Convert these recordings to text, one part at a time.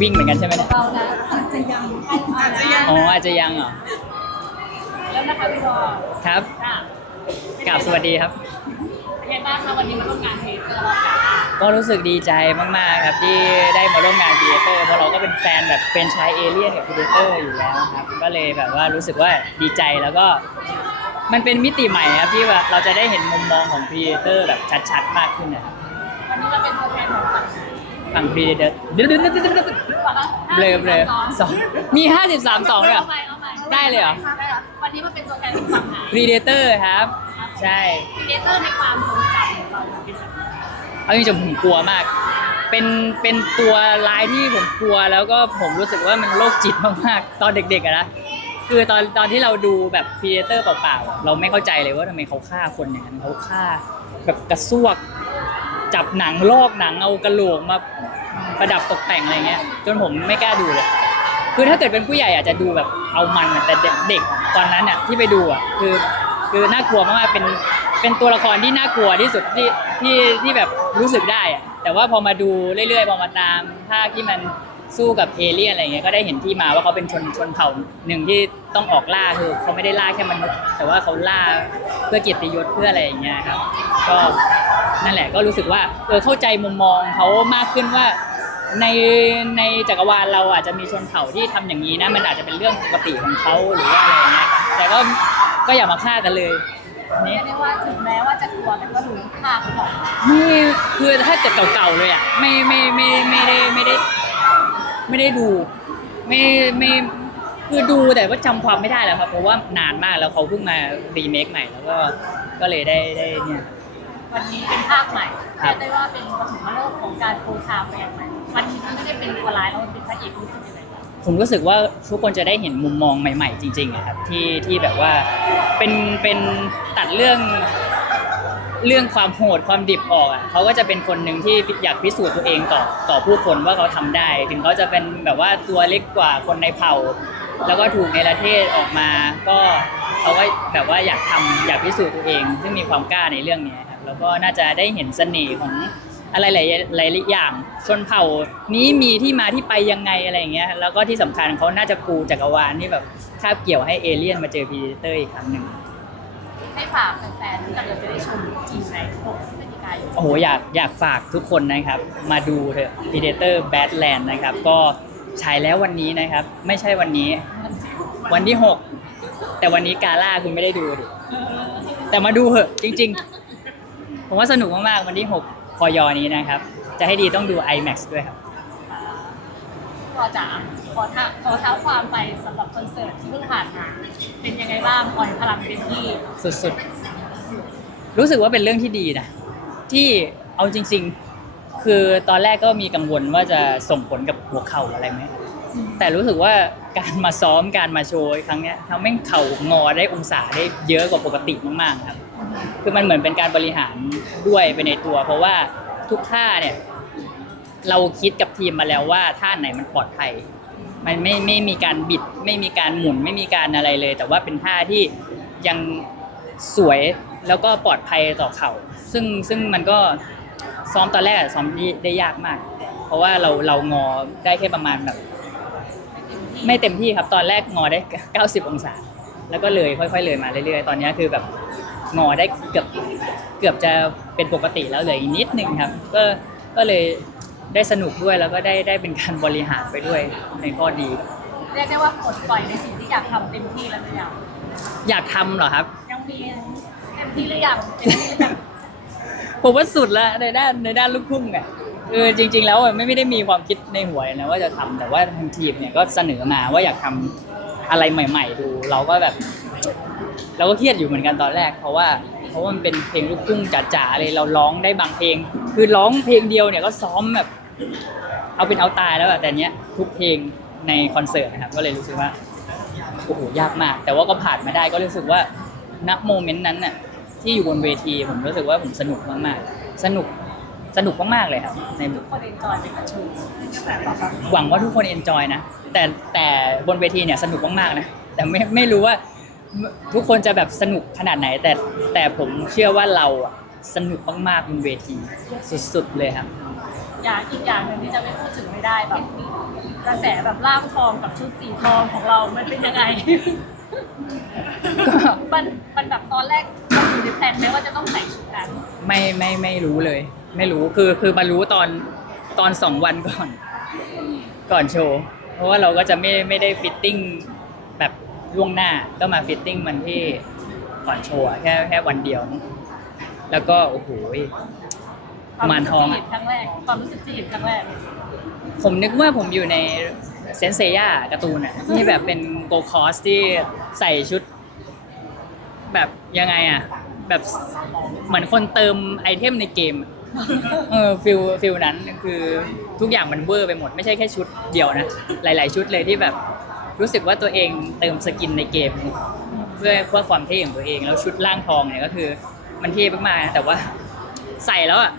วิ่งเหมือนกันใช่ไหมเนี่ยเรานะอาจจะยังอาจจะยังอ๋ออาจจะยังเหรอแล้วนะคะพี่บอลครับจ้ะกราบสวัสดีครับเป็นไงบ้างคะวันนี้มาร่วมงานเทสเตอร์รอบจ้าก็รู้สึกดีใจมาก ๆ ครับที่ได้มาร่วมงาน Predator เพราะเราก็เป็นแฟนแบบเป็นชายเอเลี่ยนกับ Predator อยู่แล้วครับก็เลยแบบว่ารู้สึกว่าดีใจแล้วก็มันเป็นมิติใหม่ครับที่แบบเราจะได้เห็นมุมมองของ Predator แบบชัด ๆ มากขึ้นนะครับวันนี้เราเป็นตัวแทนของฝั่ง ฝั่ง Predator เดี๋ยวๆๆๆฝั่งๆเบลอเบลอสองมี 53 2ด้วยเหรอ เอาใหม่เอาใหม่ได้เลยเหรอได้เหรอวันนี้มาเป็นตัวแทนของฝั่งไหน Predator ครับ ใช่เทสเตอร์ในความทรงจำของเราเป็นแบบไหนเอาจริงๆผมกลัวมาก เป็น เป็นตัวร้ายที่ผมกลัวแล้วก็ผมรู้สึกว่ามันโรคจิตมากๆ ตอนเด็กๆอะนะ คือตอนตอนที่เราดูแบบพีเตอร์เปล่าๆอะเราไม่เข้าใจเลยว่าทำไมเขาฆ่าคนอย่างนั้นเขาฆ่าแบบกระซวก จับหนังลอกหนังเอากระโหลกมา ประดับตกแต่งอะไรเงี้ยจนผมไม่กล้าดูเลยคือถ้าเกิดเป็นผู้ใหญ่อาจจะดูแบบเอามันแต่เด็กๆตอนนั้นอะที่ไปดูอะคือคือน่ากลัวมากๆเป็นเป็นตัวละครที่น่ากลัวที่สุดที่ที่ที่แบบรู้สึกได้อะแต่ว่าพอมาดูเรื่อยๆพอมาตามภาคที่มันสู้กับเอเลี่ยนอะไรเงี้ยก็ได้เห็นที่มาว่าเขาเป็นชนชนเผ่าหนึ่งที่ต้องออกล่าคือเขาไม่ได้ล่าแค่มนุษย์แต่ว่าเขาล่าเพื่อเกียรติยศเพื่ออะไรอย่างเงี้ยครับก็นั่นแหละก็รู้สึกว่าเออเข้าใจมุมมองเขามากขึ้นว่า ในในจักรวาลเราอาจจะมีชนเผ่าที่ทำอย่างนี้นะ มันอาจจะเป็นเรื่องปกติของเขาหรือว่าอะไรเงี้ยแต่ก็ก็อย่ามาฆ่ากันเลยเรียกได้ว่าถึงแม้ว่าจะกลัวแต่ก็รู้ภาพของไม่คือถ้าเกิดเก่าๆเลยอะไม่ไม่ไม่ไม่ได้ไม่ได้ ไม่ได้ดูไม่ไม่คือดูแต่ว่าจำความไม่ได้แล้วครับเพราะว่านานมากแล้วเขาเพิ่งมารีเมคใหม่แล้วก็ก็เลยได้ได้เนี่ยวันนี้เป็นภาคใหม่ครัเรีบยกได้ว่าเป็นปฐมฤกษ์ของการปูทางแปลงใหม่ วันไม่ได้เป็นตัวร้ายแล้วมันเป็นพระเอกรู้สึกยังไงบ้างผมรู้สึกว่าทุกคนจะได้เห็นมุมมองใหม่ ๆ จริงๆอะครับที่ที่แบบว่าเป็นเป็นตัดเรื่องเรื่องความโหดความดิบออกอะเขาก็จะเป็นคนหนึ่งที่อยากพิสูจน์ตัวเองต่อต่อผู้คนว่าเขาทำได้ ถึงเขาจะเป็นแบบว่าตัวเล็กกว่าคนในเผ่า แล้วก็ถูกในประเทศออกมา ก็เขาก็แบบว่าอยากทำอยากพิสูจน์ตัวเอง ซึ่งมีความกล้าในเรื่องนี้ครับแล้วก็น่าจะได้เห็นเสน่ห์ของ อะไรหลายหลายอย่าง ชนเผ่านี้มีที่มาที่ไปยังไงอะไรอย่างเงี้ย แล้วก็ที่สำคัญเขาน่าจะปูจักรวาลที่แบบคาบเกี่ยวให้เอเลี่ยนมาเจอพีเตอร์อีกครั้งหนึ่งให้ฝากแฟนๆที่กำลังจะได้ชมจริงใน6พฤศจิกายนโอ้โหอยากอยากฝากทุกคนนะครับ มาดูเถอะ Predator Badland นะครับ ก็ฉายแล้ววันนี้นะครับ ไม่ใช่วันนี้ วันที่ 6 แต่วันนี้กาล่าคุณไม่ได้ดูดิแต่มาดูเหอะจริง ๆ ผมว่าสนุกมากๆวันที่ 6 พอยอนี้นะครับ จะให้ดีต้องดู IMAX ด้วยครับก็จะขอท้าขอเท้าความไปสำหรับคอนเสิร์ตที่เพิ่งผ่านมา เป็นยังไงบ้างปล่อยพลังเต็มที่สุดๆ รู้สึกว่าเป็นเรื่องที่ดีนะ ที่เอาจริง ๆ คือตอนแรกก็มีกังวลว่าจะส่งผลกับหัวเข่าอะไรไหม แต่รู้สึกว่าการมาซ้อมการมาโชว์ครั้งเนี้ยทำให้เข่างอได้องศาได้เยอะกว่าปกติมากๆครับ คือมันเหมือนเป็นการบริหารด้วยไปในตัว เพราะว่าทุกท่าเนี่ย เราคิดกับทีมมาแล้วว่าท่าไหนมันปลอดภัย มันไม่ไม่มีการบิด ไม่มีการหมุนไม่มีการอะไรเลย แต่ว่าเป็นท่าที่ยังสวยแล้วก็ปลอดภัยต่อเข่าซึ่งซึ่งมันก็ซ้อมตอนแรกซ้อมได้ได้ยากมาก เพราะว่าเราเรางอได้แค่ประมาณแบบไม่เต็มที่ครับตอนแรกงอได้ 90 องศา แล้วก็เลยค่อย ๆ เลยมาเรื่อยๆ ตอนนี้คือแบบ งอได้เกือบเกือบจะเป็นปกติแล้วเหลยอีกนิดนึงครับ ก็ก็เลยได้สนุกด้วยแล้วก็ได้ได้เป็นการบริหารไปด้วยในข้อดีเรียกได้ว่าปลดปล่อยในสิ่งที่อยากทำเต็มที่แล้วหรือยังอยากทำเหรอครับ ยังมีเต็มที่หรือยังเต็มที่หรือยังผมว่าสุดแล้วในด้านในด้านลูกทุ่งอะเออจริง ๆ แล้วอะไม่ไม่ได้มีความคิดในหัวเลยนะว่าจะทำแต่ว่าทางทีมเนี่ยก็เสนอมาว่าอยากทำอะไรใหม่ ๆ ดู เราก็แบบ เราก็เครียดอยู่เหมือนกันตอนแรก เพราะว่าเพราะว่ามันเป็นเพลงลูกทุ่งจ๋าๆเลยเราร้องได้บางเพลง คือร้องเพลงเดียวเนี่ยก็ซ้อมแบบ เอาเป็นเอาตายแล้วอะแต่เนี้ยทุกเพลงในคอนเสิร์ตนะครับก็เลยรู้สึกว่าโอ้โหยากมาก แต่ว่าก็ผ่านมาได้ก็รู้สึกว่าณโมเมนต์นั้นน่ะที่อยู่บนเวทีผมรู้สึกว่าผมสนุกมากๆ สนุกสนุกมากๆเลยครับในทุกคนเอนจอยเป็นกระชูกระแสตอบบหวังว่าทุกคนเอนจอยนะแต่แต่บนเวทีเนี่ยสนุกมากๆนะแต่ไม่ไม่รู้ว่า ทุกคนจะแบบสนุกขนาดไหน แต่แต่ผมเชื่อว่าเราอะสนุกมากๆบนเวทีสุดๆเลยครับอย่างอีกอย่างหนึ่งที่จะไม่พูดถึงไม่ได้แบบกระแสแบบร่างทองกับชุดสีทองของเรามันเป็นยังไง มันมันแบบตอนแรกมันอยู่ในแผนไหมว่าจะต้องใส่ชุดนั้นไม่ไม่ไม่รู้เลย ไม่รู้คือคือมารู้ตอนตอนสองวันก่อน ก่อนโชว์ เพราะว่าเราก็จะไม่ไม่ได้ฟิตติ้งแบบ ล่วงหน้าก็มาฟิตติ้งมันที่ก่อนโชว์อะแค่แค่วันเดียวมั้งแล้วก็โอ้โหความมานรู้สึทกองที่อะเห็นครั้งแรกความรู้สึกที่เห็นครั้งแรก ผมนึกว่าผมอยู่ในเซนเซย่าการ์ตูนอะที่แบบเป็นโกคอสที่ใส่ชุด แบบยังไงอะแบบเหมือนคนเติมไอเทมในเกมอะเออฟิลฟิลนั้นคือทุกอย่างมันเวอร์ไปหมด ไม่ใช่แค่ชุดเดียวนะ หลาย ๆ ชุดเลยที่แบบ รู้สึกว่าตัวเองเติมสกินในเกม เพื่อเพื่อความเท่ของตัวเอง แล้วชุดล่างทองเนี่ยก็คือ มันเท่มากๆนะแต่ว่าใส่แล้วอะ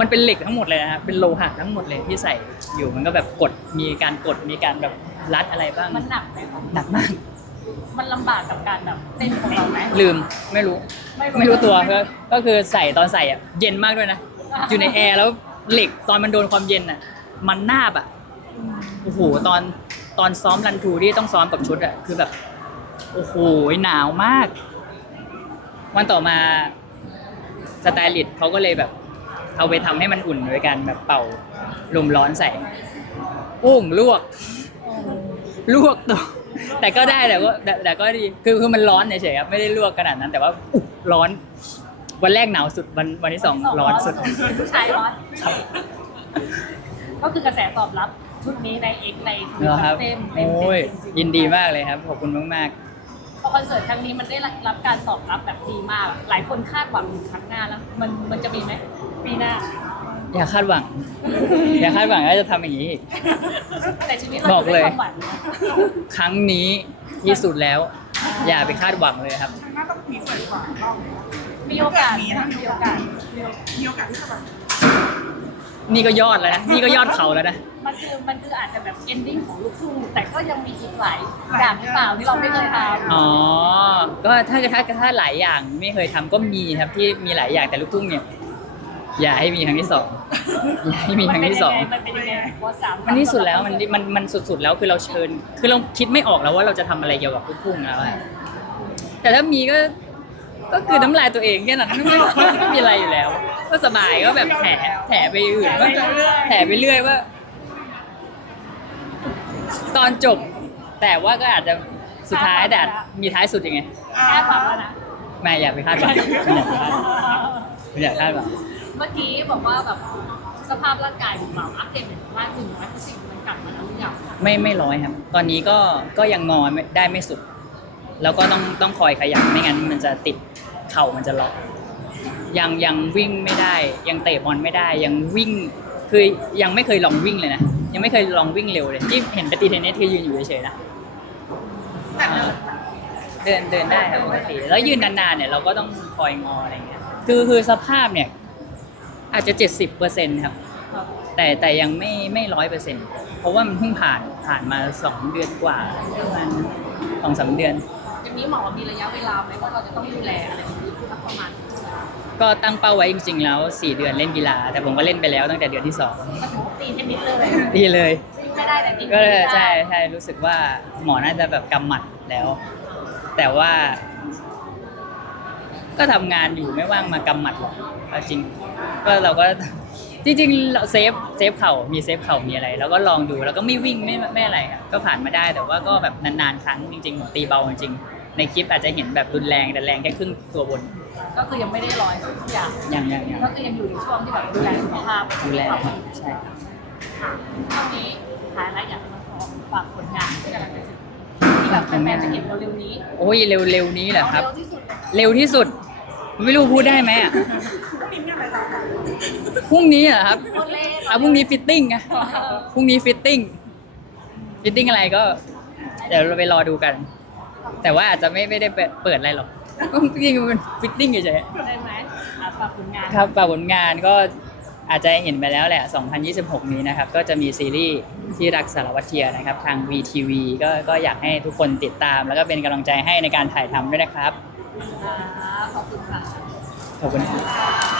มันเป็นเหล็กทั้งหมดเลยนะครับเป็นโลหะทั้งหมดเลยที่ใส่อยู่มันก็แบบกดมีการกดมีการแบบรัดอะไรบ้างมันหนักไหมคะหนักมาก มันลำบากกับการแบบเต้นของเราไหม ลืมไม่รู้ไม่รู้ตัวก็ก็คือใส่ตอนใส่อะเย็นมากด้วยนะ อยู่ในแอร์แล้วเหล็กตอนมันโดนความเย็นอะ มันนาบอะอืมโอ้โหตอน ตอนซ้อมรันทูที่ต้องซ้อมกับชุดอะคือแบบ โอ้โหหนาวมาก วันต่อมาสไตลิสต์เขาก็เลยแบบ เอาไปทำให้มันอุ่นโดยการแบบเป่าลมร้อนใส่ปุ้งลวก ลวกตัวแต่ก็ได้แต่ก็แต่แต่ก็ดีคือคือมันร้อนเฉยๆครับไม่ได้ลวกขนาดนั้น แต่ว่าอุ๊ยร้อน วันแรกหนาวสุดวันวันที่สองร้อนสุดผู้ชายร้อนครับก็คือกระแสตอบรับ ชุดนี้ในเอกในทวิเหรตอครับเต็มเต็มโอ้ยเต็มจริงๆยินดีมากเลยครับขอบคุณมากพอคอนเสิร์ตครั้งนี้มันได้รับการตอบรับแบบดีมาก หลายคนคาดหวังถึงครั้งหน้าแล้ว มันมันจะมีไหมปีหน้า ๆ อย่าคาดหวัง อย่าคาดหวังว่าจะทำอย่างนี้อีก แต่ชีวิตเราบอกเลย ไม่ได้ความหวังนะครั้งนี้ที่สุดแล้ว อย่าไปคาดหวังเลยครับ น่าต้องมีเปิดก่อนรอบหนึ่งมีโอกาสมีนะมีโอกาสมีโอกาสที่จะแบบ นี่ก็ยอดแล้วนะ นี่ก็ยอดเขาแล้วนะ มันคือมันคืออาจจะแบบ ending ของลูกทุ่งแต่ก็ยังมีอีกหลายอย่างหรือเปล่าที่เราไม่เคยทำอ๋อ ก็ถ้าถ้าถ้าหลายอย่างไม่เคยทำก็มีครับที่มีหลายอย่างแต่ลูกทุ่งเนี่ย อย่าให้มีครั้งที่สองอย่าให้มีครั้งที่สอง มันเป็นยังไงมันเป็นยังไงวอสามมันที่สุดแล้วมันมันมันสุดๆแล้วคือเราเชิญ คือเราคิดไม่ออกแล้วว่าเราจะทำอะไรเกี่ยวกับลูกทุ่งแล้วอะแต่ถ้ามีก็ ก็คือน้ำลายตัวเองแค่นั้นไม่ไม่ไม่มีอะไรอยู่แล้ว ก็สบายก็แบบแถแถไปอื่นว่าแถไปเรื่อยว่า ตอนจบ แต่ว่าก็อาจจะสุดท้ายแต่มีท้ายสุดยังไงคาดหวังแล้วนะไม่อยากไปคาดหวังไม่อยากไปคาดหวังไม่อยากคาดหวังเมื่อกี้บอกว่าแบบสภาพร่างกายของเราอัปเดตเป็นว่าหนึ่งร้อยเปอร์เซ็นต์มันกลับมาแล้วหรือยังไม่ไม่ร้อยครับ ตอนนี้ก็ก็ยังงอไม่ได้ไม่สุด แล้วก็ต้องต้องคอยขยับไม่งั้นมันจะติดเข่ามันจะล็อก ยังยังวิ่งไม่ได้ ยังเตะบอลไม่ได้ ยังวิ่งคือยังไม่เคยลองวิ่งเลยนะยังไม่เคยลองวิ่งเร็วเลยที่เห็นไปตีเทนนิสคือยืนอยู่เฉยๆนะแต่เดินเดินเดินได้ครับปกติแล้วยืนนานๆเนี่ยเราก็ต้องคอยงออะไรเงี้ยคือคือสภาพเนี่ยอาจจะเจ็ดสิบเปอร์เซ็นต์ครับ แต่แต่ยังไม่ไม่ร้อยเปอร์เซ็นต์เพราะว่ามันเพิ่งผ่านผ่านมาสองเดือนกว่าประมาณสองสามเดือนอย่างนี้หมอมีระยะเวลาไหมว่าเราจะต้องดูแลอะไรแบบนี้สักประมาณ ก็ตั้งเป้าไว้จริง ๆ แล้ว 4 เดือนเล่นกีฬา แต่ผมก็เล่นไปแล้วตั้งแต่เดือนที่ก็ถือว่าตีเทนนิสเลย 2ดีเลยวิ่งไม่ได้แต่ตีก็เลยได้ใช่ใช่รู้สึกว่าหมอน่าจะแบบกำหมัดแล้ว แต่ว่า ก็ทำงานอยู่ไม่ว่างมากำหมัดหรอกเอาจริง ก็เราก็ จริงๆเราเซฟเซฟเข่ามีเซฟเข่ามีอะไร แล้วก็ลองดูแล้วก็ไม่วิ่งไม่ไม่อะไรครับก็ผ่านมาได้แต่ว่าก็แบบนานๆครั้งจริงๆผมตีเบาจริงๆในคลิปอาจจะเห็นแบบรุนแรงแต่แรงแค่ครึ่งตัวบน ก็คือยังไม่ได้ร้อยทุกอย่าง อย่างอย่างอย่างก็คือยังอยู่ในช่วงที่แบบดูแลสุขภาพดูแลครับใช่ครับค่ะช่วงนี้ท้ายแล้วอยากให้น้องฝากผลงานที่กำลังจะถึงที่แบบแฟนๆจะเห็นเร็วๆนี้โอ้ยเร็วเร็วๆนี้เหรอครับเร็วที่สุดเลยเร็วที่สุด ไม่รู้พูดได้ไหมอะมีเนี่ยอะไรต่างกันพรุ่งนี้เหรอครับคนเล่นอะพรุ่งนี้ฟิตติ้งไงพรุ่งนี้ฟิตติ้งฟิตติ้งอะไรก็ เดี๋ยวเราไปรอดูกัน แต่ว่าอาจจะไม่ไม่ได้เปิดเปิดอะไรหรอก ก็จริงๆมันเป็นฟิตติ้งเฉยได้ไหมอะฝากผลงานๆครับฝากผลงานก็อาจจะเห็นไปแล้วแหละ 2026 นี้นะครับ ก็จะมีซีรีส์ที่รักสารวัตรเทียนะครับ ทาง VTV ก็ก็อยากให้ทุกคนติดตาม แล้วก็เป็นกำลังใจให้ในการถ่ายทำด้วยนะครับ อ่าขอบคุณค่ะ ขอบคุณครับ